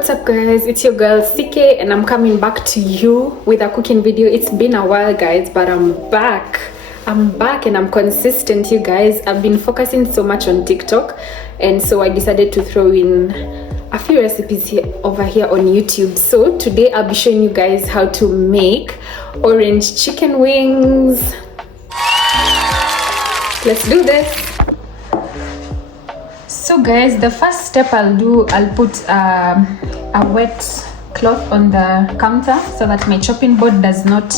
What's up guys, it's your girl CK and I'm coming back to you with a cooking video. It's been a while guys, but I'm back and I'm consistent, you guys. I've been focusing so much on TikTok, and so I decided to throw in a few recipes over here on YouTube. So today I'll be showing you guys how to make orange chicken wings. Let's do this. So guys, the first step I'll put a wet cloth on the counter so that my chopping board does not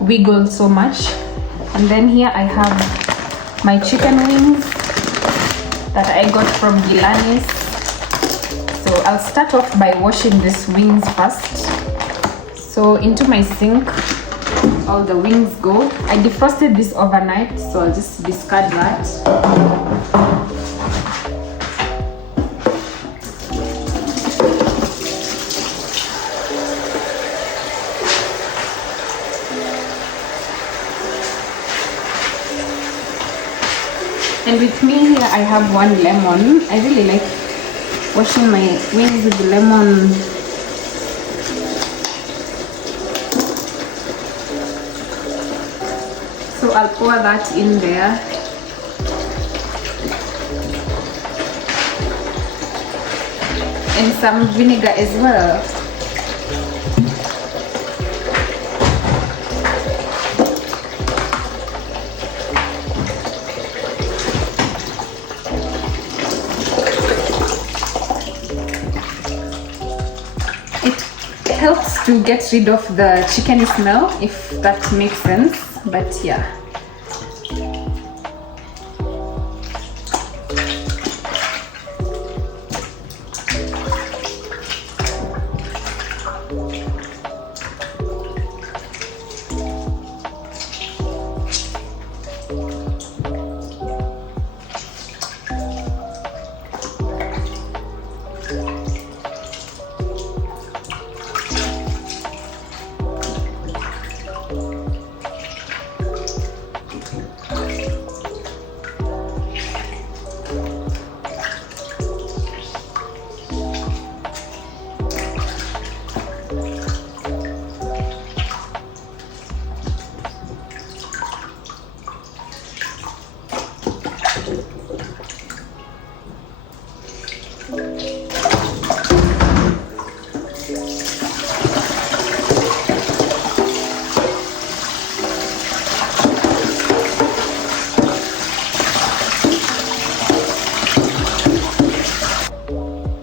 wiggle so much. And then here I have my chicken wings that I got from Gilani's. So I'll start off by washing these wings first. So into my sink all the wings go. I defrosted this overnight, so I'll just discard that. And with me here I have one lemon. I really like washing my wings with lemon. So I'll pour that in there. And some vinegar as well. Helps to get rid of the chicken smell, if that makes sense, but yeah.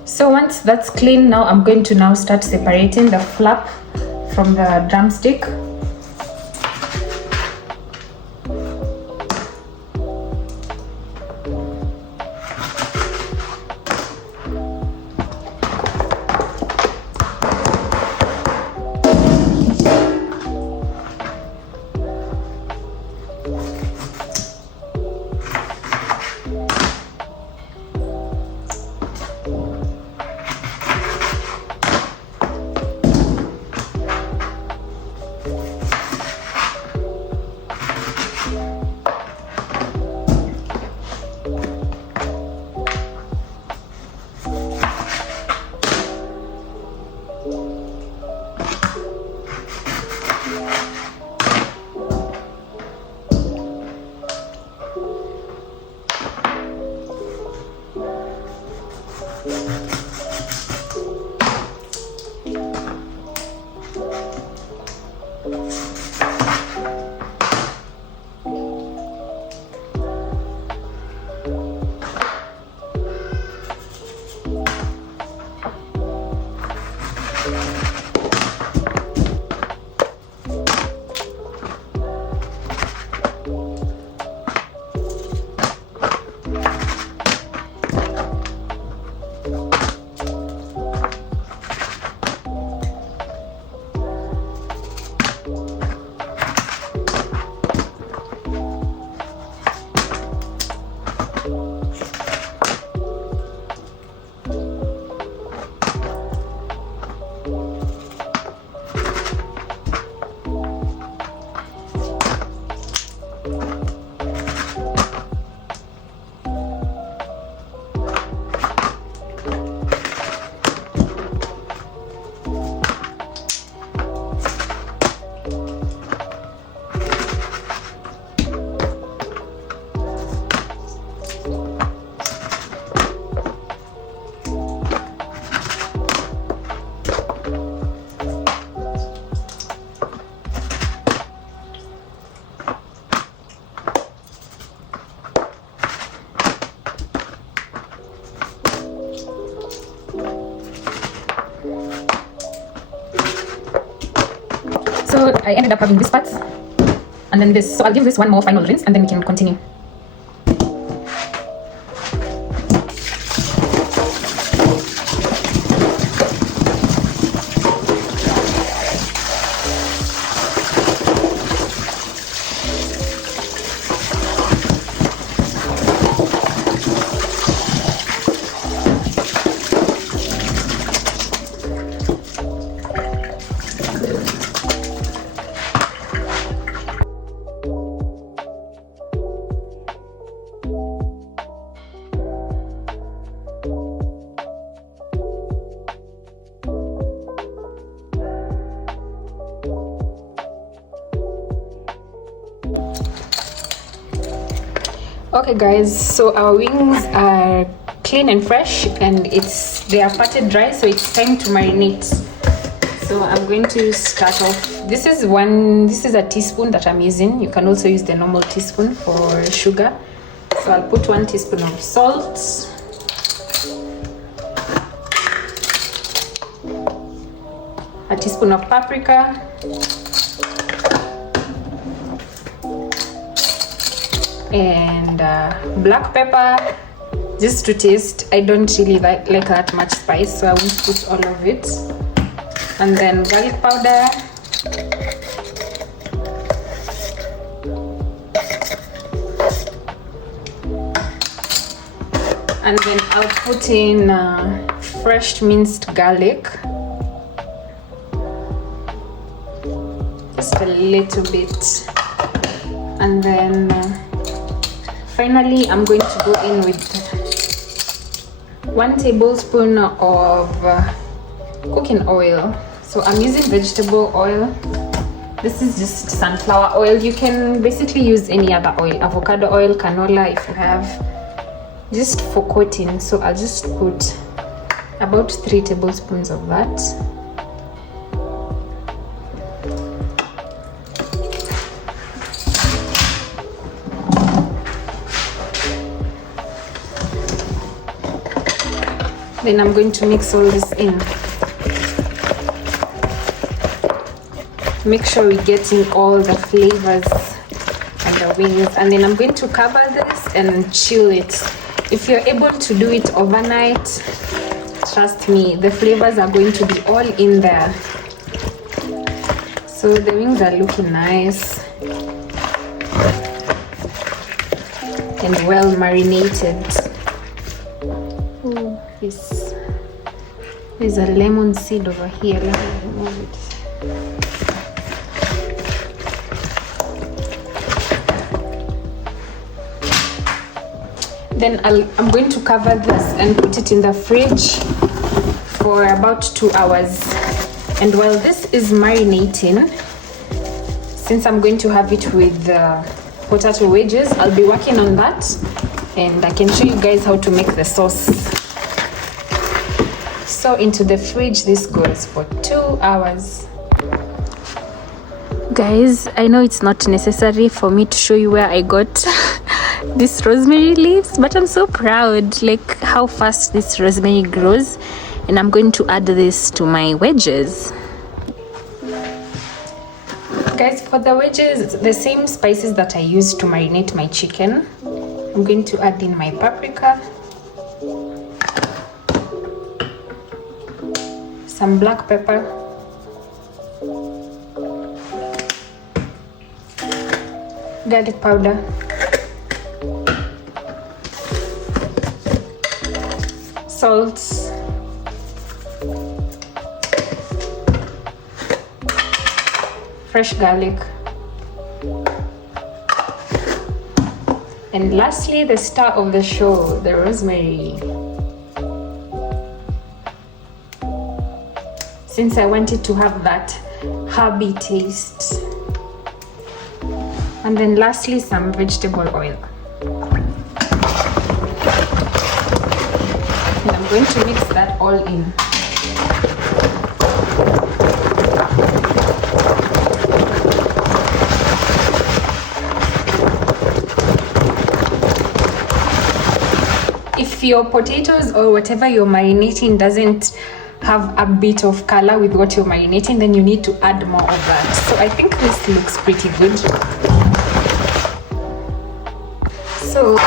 So once that's clean, now I'm going to start separating the flap from the drumstick. I ended up having this part and then this. So I'll give this one more final rinse and then we can continue. Okay guys, so our wings are clean and fresh and they are patted dry, so it's time to marinate. So I'm going to start off. This is a teaspoon that I'm using. You can also use the normal teaspoon for sugar. So I'll put 1 teaspoon of salt, a teaspoon of paprika, and black pepper just to taste. I don't really like that much spice, so I won't put all of it. And then garlic powder, and then I'll put in fresh minced garlic, just a little bit. And then finally I'm going to go in with 1 tablespoon of cooking oil. So I'm using vegetable oil. This is just sunflower oil. You can basically use any other oil, avocado oil, canola if you have, just for coating. So I'll just put about 3 tablespoons of that. Then I'm going to mix all this in. Make sure we're getting all the flavors and the wings. And then I'm going to cover this and chill it. If you're able to do it overnight, trust me, the flavors are going to be all in there. So the wings are looking nice and well marinated. Oh, there's a lemon seed over here. Let me remove it. Then I'm going to cover this and put it in the fridge for about 2 hours. And while this is marinating, since I'm going to have it with potato wedges, I'll be working on that and I can show you guys how to make the sauce. So into the fridge this goes for 2 hours. Guys, I know it's not necessary for me to show you where I got this rosemary leaves, but I'm so proud like how fast this rosemary grows. And I'm going to add this to my wedges. Guys, for the wedges, it's the same spices that I used to marinate my chicken. I'm going to add in my paprika, some black pepper, garlic powder, salt, fresh garlic, and lastly the star of the show, the rosemary. Since I wanted to have that herby taste. And then lastly some vegetable oil. And I'm going to mix that all in. If your potatoes or whatever you're marinating doesn't have a bit of color with what you're marinating, then you need to add more of that. So I think this looks pretty good. So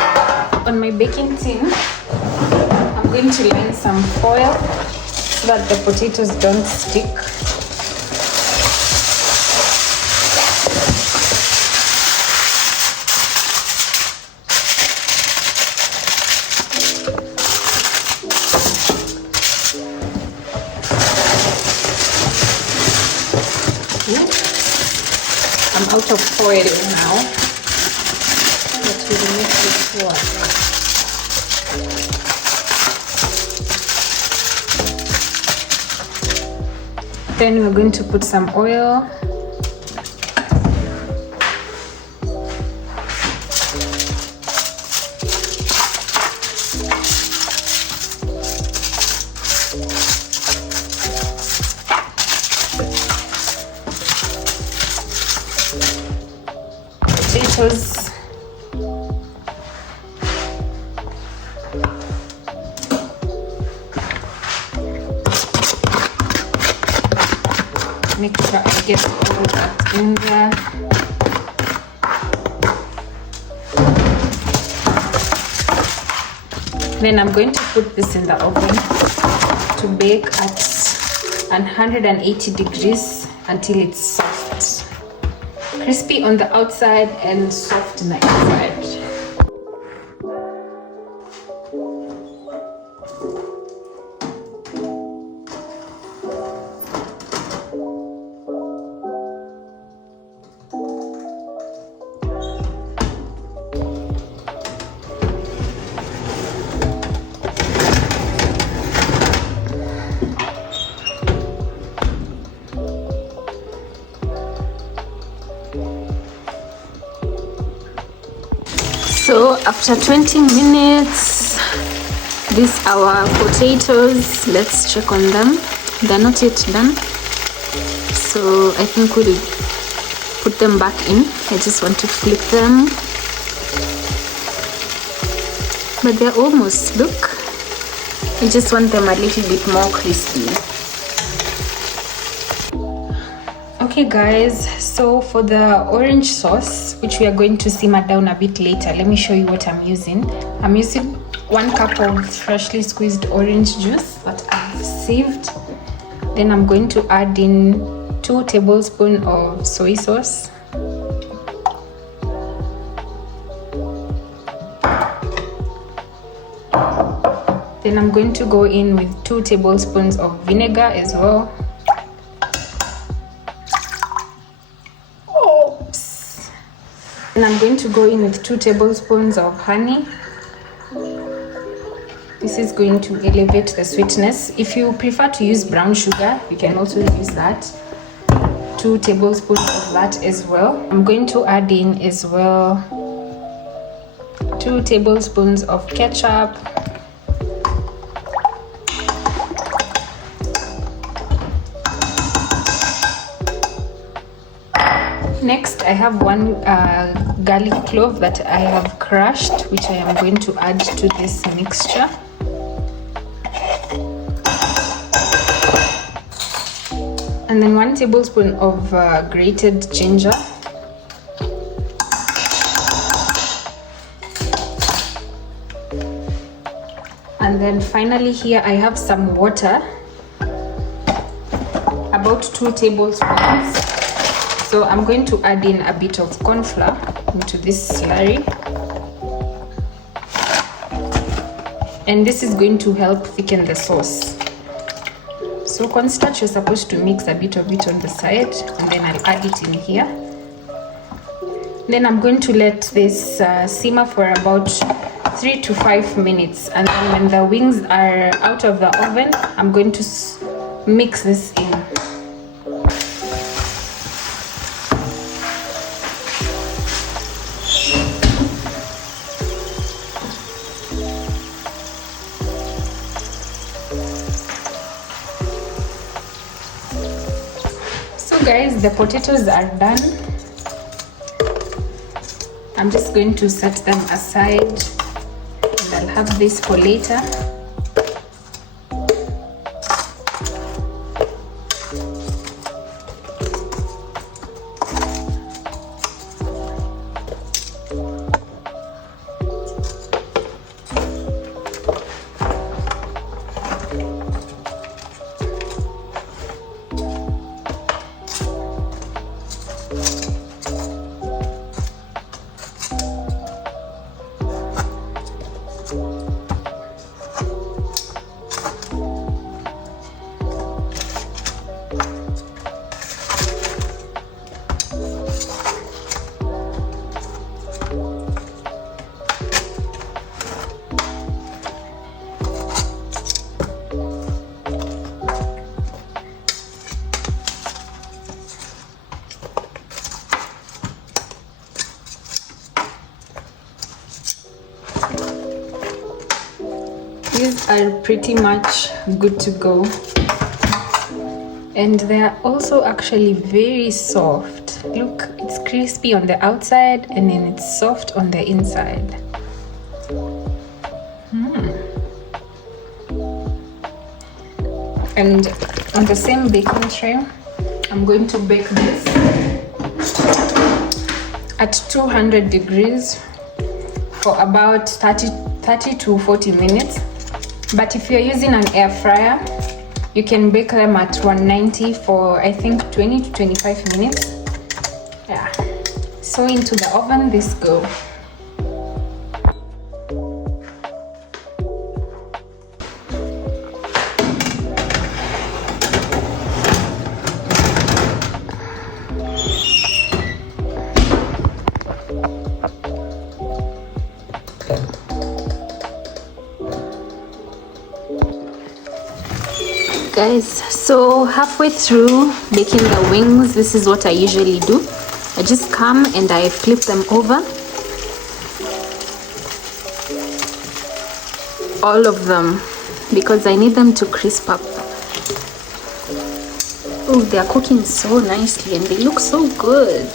on my baking tin, I'm going to line some foil so that the potatoes don't stick. I'm out of foil now, but we'll make this work. Then we're going to put some oil. Potatoes. Make sure I get all that in there. Then I'm going to put this in the oven to bake at 180 degrees until it's soft. Crispy on the outside and soft on the inside. So after 20 minutes, these are our potatoes. Let's check on them. They're not yet done, so I think we'll put them back in. I just want to flip them, but they're almost, look, I just want them a little bit more crispy. Okay guys, so for the orange sauce, which we are going to simmer down a bit later, let me show you what I'm using. I'm using 1 cup of freshly squeezed orange juice that I've saved. Then I'm going to add in 2 tablespoons of soy sauce. Then I'm going to go in with 2 tablespoons of vinegar as well. And I'm going to go in with 2 tablespoons of honey. This is going to elevate the sweetness. If you prefer to use brown sugar, you can also use that. 2 tablespoons of that as well. I'm going to add in as well 2 tablespoons of ketchup. Next, I have 1 garlic clove that I have crushed, which I am going to add to this mixture. And then 1 tablespoon of grated ginger. And then finally here I have some water, about 2 tablespoons. So I'm going to add in a bit of corn flour into this slurry. And this is going to help thicken the sauce. So cornstarch, you're supposed to mix a bit of it on the side, and then I'll add it in here. Then I'm going to let this simmer for about 3 to 5 minutes. And then when the wings are out of the oven, I'm going to mix this in. Guys, the potatoes are done. I'm just going to set them aside, and I'll have this for later. these are pretty much good to go. And they are also actually very soft. Look, it's crispy on the outside and then it's soft on the inside. And on the same baking tray, I'm going to bake this at 200 degrees for about 30 to 40 minutes. But if you're using an air fryer, you can bake them at 190 for I think 20 to 25 minutes. Yeah. So into the oven this go. Guys, so halfway through baking the wings, this is what I usually do. I just come and I flip them over, all of them, because I need them to crisp up. Oh, they are cooking so nicely and they look so good.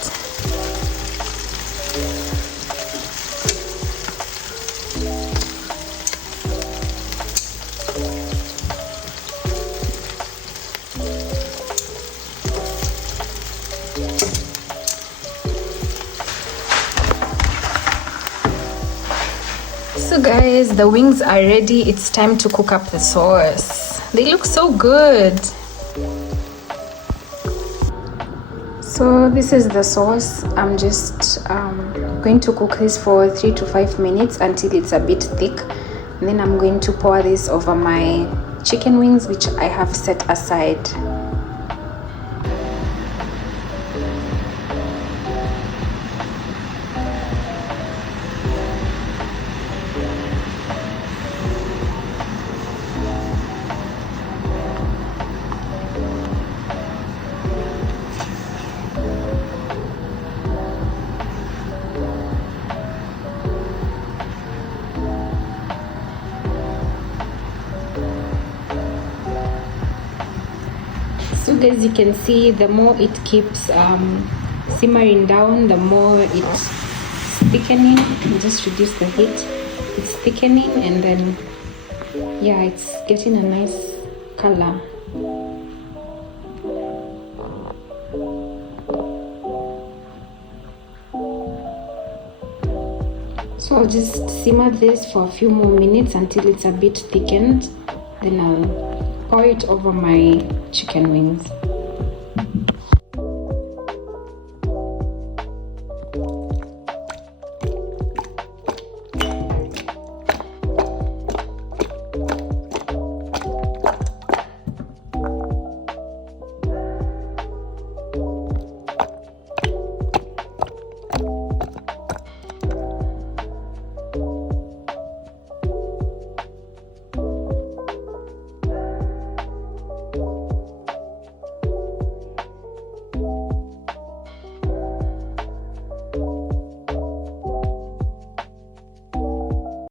So guys, the wings are ready. It's time to cook up the sauce. They look so good. So this is the sauce. I'm just going to cook this for 3 to 5 minutes until it's a bit thick. And then I'm going to pour this over my chicken wings, which I have set aside. So guys, you can see the more it keeps simmering down, the more it's thickening. Just reduce the heat. It's thickening and then yeah, it's getting a nice color. So I'll just simmer this for a few more minutes until it's a bit thickened. Then I'll pour it over my chicken wings.